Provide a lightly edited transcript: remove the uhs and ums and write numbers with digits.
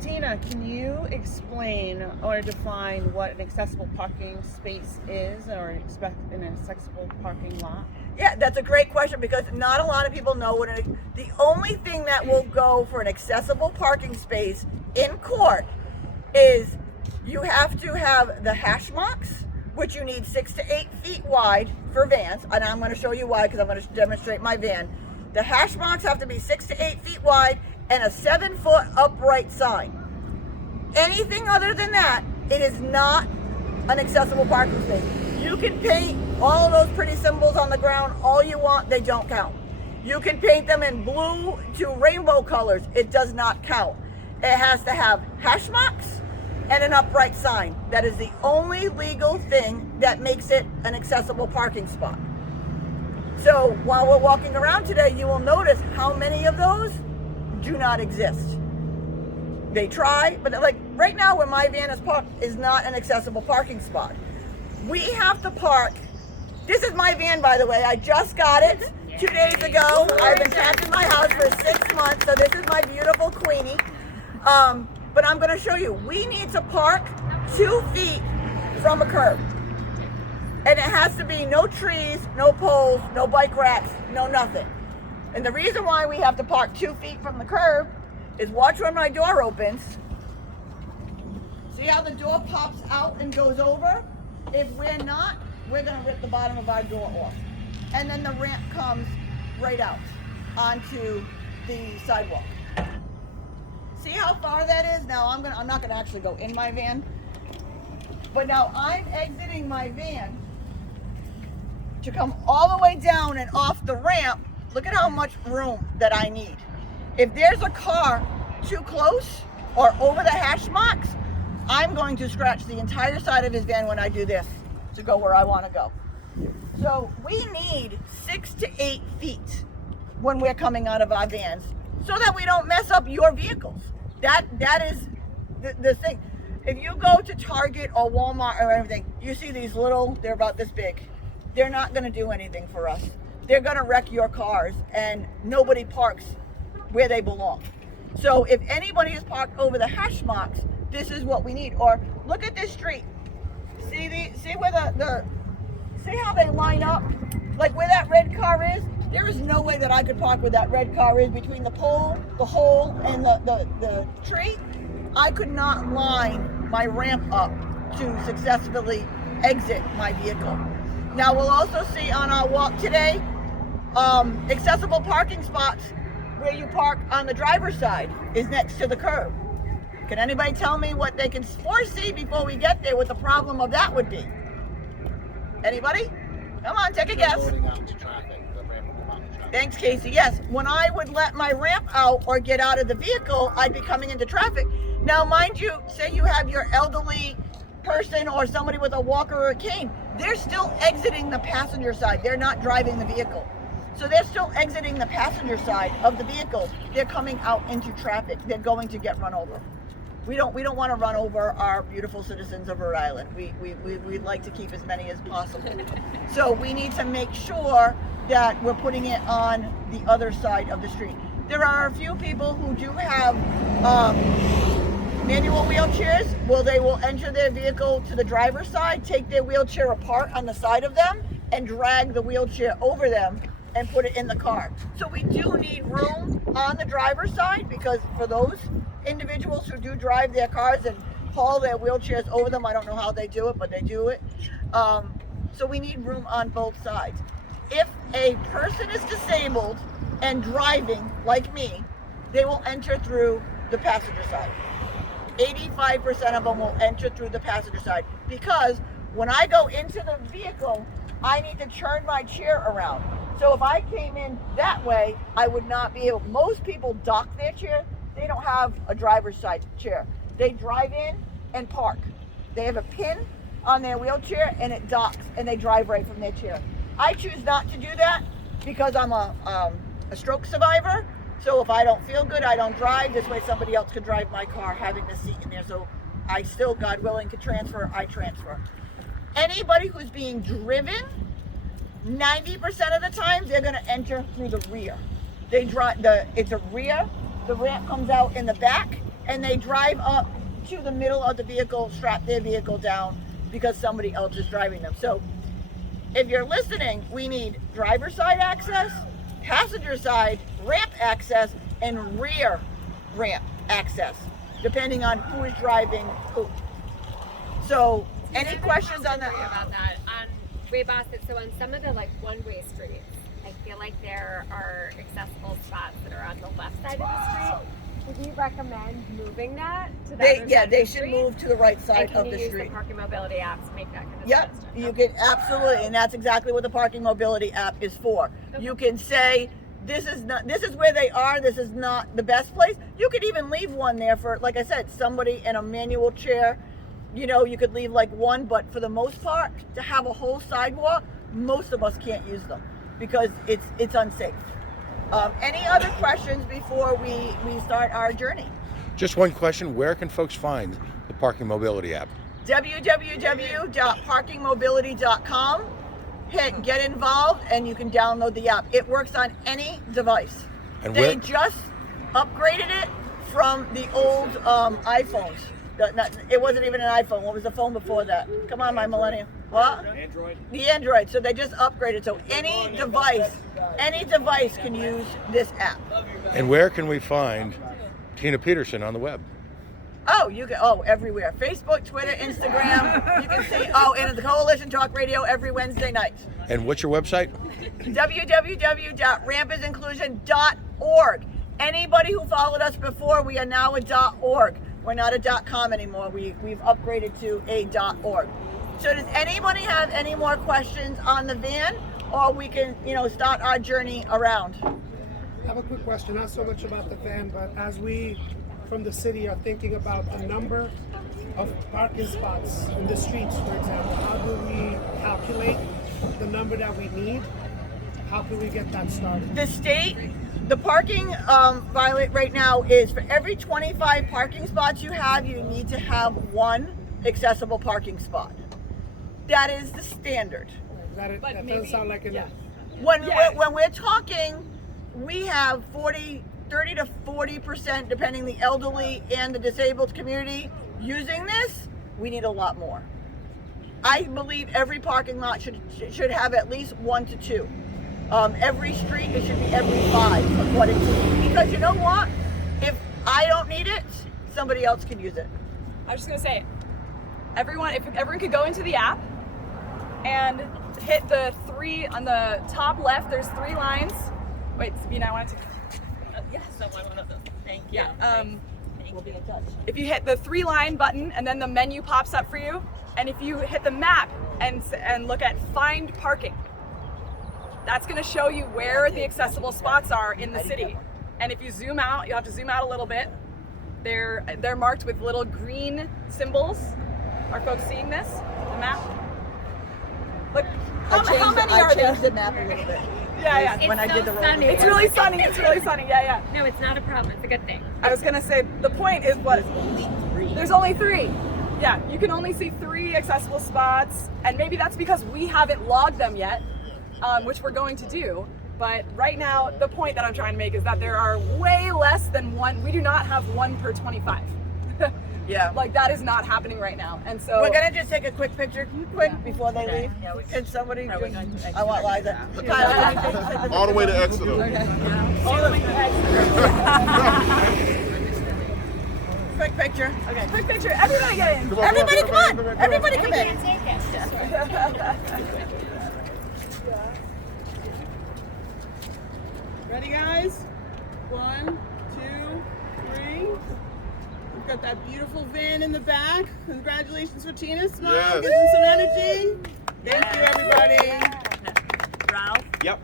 Tina, can you explain or define what an accessible parking space is, or an accessible parking lot? Yeah, that's a great question because not a lot of people know the only thing that will go for an accessible parking space in court is you have to have the hash marks, which you need 6 to 8 feet wide for vans, and I'm going to show you why because I'm going to demonstrate my van. The hash marks have to be 6 to 8 feet wide and a 7-foot upright sign. Anything other than that, it is not an accessible parking space. You can paint all of those pretty symbols on the ground all you want, they don't count. You can paint them in blue to rainbow colors, it does not count. It has to have hash marks and an upright sign. That is the only legal thing that makes it an accessible parking spot. So while we're walking around today, you will notice how many of those do not exist. They try, but like right now where my van is parked is not an accessible parking spot. We have to park. This is my van, by the way. I just got it 2 days ago. I've been trapped in my house for 6 months, so this is my beautiful Queenie. But I'm going to show you. We need to park 2 feet from a curb. And it has to be no trees, no poles, no bike racks, no nothing. And the reason why we have to park 2 feet from the curb is watch when my door opens. See how the door pops out and goes over? If we're not, we're going to rip the bottom of our door off. And then the ramp comes right out onto the sidewalk. See how far that is? Now I'm not going to actually go in my van. But now I'm exiting my van to come all the way down and off the ramp. Look at how much room that I need. If there's a car too close or over the hash marks, I'm going to scratch the entire side of his van when I do this to go where I want to go. So we need 6 to 8 feet when we're coming out of our vans so that we don't mess up your vehicles. That is the thing. If you go to Target or Walmart or everything, you see these little, they're about this big. They're not going to do anything for us. They're going to wreck your cars, and nobody parks where they belong. So if anybody is parked over the hash marks, this is what we need. Or look at this street. See where see how they line up? Like where that red car is? There is no way that I could park where that red car is between the pole, the hole, and the tree. I could not line my ramp up to successfully exit my vehicle. Now we'll also see on our walk today, accessible parking spots where you park on the driver's side is next to the curb. Can anybody tell me what they can foresee before we get there, what the problem of that would be? Anybody? Come on, take a guess. Thanks, Casey. Yes, when I would let my ramp out or get out of the vehicle, I'd be coming into traffic. Now, mind you, say you have your elderly person or somebody with a walker or a cane, they're still exiting the passenger side. They're not driving the vehicle. So they're still exiting the passenger side of the vehicle. They're coming out into traffic. They're going to get run over. We don't want to run over our beautiful citizens of Rhode Island. We'd like to keep as many as possible. So we need to make sure that we're putting it on the other side of the street. There are a few people who do have manual wheelchairs. They will enter their vehicle to the driver's side, take their wheelchair apart on the side of them, and drag the wheelchair over them and put it in the car. So we do need room on the driver's side because for those individuals who do drive their cars and haul their wheelchairs over them, I don't know how they do it, but they do it. So we need room on both sides. If a person is disabled and driving like me, they will enter through the passenger side. 85% of them will enter through the passenger side because when I go into the vehicle, I need to turn my chair around. So if I came in that way, I would not be able. Most people dock their chair. They don't have a driver's side chair. They drive in and park. They have a pin on their wheelchair and it docks and they drive right from their chair. I choose not to do that because I'm a stroke survivor. So if I don't feel good, I don't drive. This way somebody else could drive my car having the seat in there. So I still, God willing, could transfer, I transfer. Anybody who's being driven, 90% of the time, they're gonna enter through the rear. It's a rear, the ramp comes out in the back, and they drive up to the middle of the vehicle, strap their vehicle down because somebody else is driving them. So if you're listening, we need driver side access, passenger side ramp access, and rear ramp access, depending on who is driving who. So any questions on that? About that on Way Boston, so on some of the like one-way streets, I feel like there are accessible spots that are on the left side of the street. Would you recommend moving that to the other side of They the should street? move to the right side And can of you the use street. the parking mobility apps to make that kind of Yep, suggestion? you can absolutely, and that's exactly what the parking mobility app is for. You can say, this is where they are, this is not the best place. You could even leave one there for, like I said, somebody in a manual chair. You know, you could leave like one, but for the most part, to have a whole sidewalk, most of us can't use them because it's unsafe. Any other questions before we start our journey? Just one question, where can folks find the parking mobility app? www.parkingmobility.com. Hit get involved and you can download the app. It works on any device. And They where- just upgraded it from the old iPhones. It wasn't even an iPhone. What was the phone before that? Come on, my millennial. What? Android. The Android. So they just upgraded. So any device can use this app. And where can we find Tina Peterson on the web? Oh, you can. Oh, everywhere. Facebook, Twitter, Instagram. You can see. Oh, and the Coalition Talk Radio every Wednesday night. And what's your website? www.rampisinclusion.org. Anybody who followed us before, we are now a .org. We're not a .com anymore. We've upgraded to a .org. So does anybody have any more questions on the van, or we can, start our journey around? I have a quick question, not so much about the van, but as we from the city are thinking about the number of parking spots in the streets, for example, how do we calculate the number that we need? How can we get that started? The state, the parking violate right now is for every 25 parking spots you have, you need to have one accessible parking spot. That is the standard. That doesn't sound like enough. When we're talking, we have 30 to 40%, depending the elderly and the disabled community using this. We need a lot more. I believe every parking lot should have at least 1 to 2. Every street, it should be every 5, according to me. Because you know what? If I don't need it, somebody else can use it. I was just gonna say, if everyone could go into the app and hit the 3 on the top left, there's 3 lines. Wait, Sabina, I wanted to. Yes, I want one of those. Thank you. Yeah. We'll be in touch. If you hit the 3-line button and then the menu pops up for you, and if you hit the map and look at find parking, that's gonna show you where the accessible spots are in the city. And if you zoom out, you'll have to zoom out a little bit. They're marked with little green symbols. Are folks seeing this? The map? Look, how many I are there? changed the map a little bit. Yeah. It's When I so did the roll. sunny. It's really sunny. Yeah. No, it's not a problem. It's a good thing. I was gonna say the point is what? There's only 3. Yeah, you can only see 3 accessible spots, and maybe that's because we haven't logged them yet, which we're going to do. But right now, the point that I'm trying to make is that there are way less than 1. We do not have 1 per 25. Yeah. Like that is not happening right now, and so We're gonna just take a quick picture, before they leave. Can somebody? I want Liza. Tyler, All the way to Exeter. quick picture. Okay, quick picture. Everybody get in. Everybody come on. Everybody come in. Ready, guys? 1, 2, 3. We've got that beautiful van in the back. Congratulations for Tina. Smile. Yes. Give them some energy. Thank you, everybody. Ralph? Yep.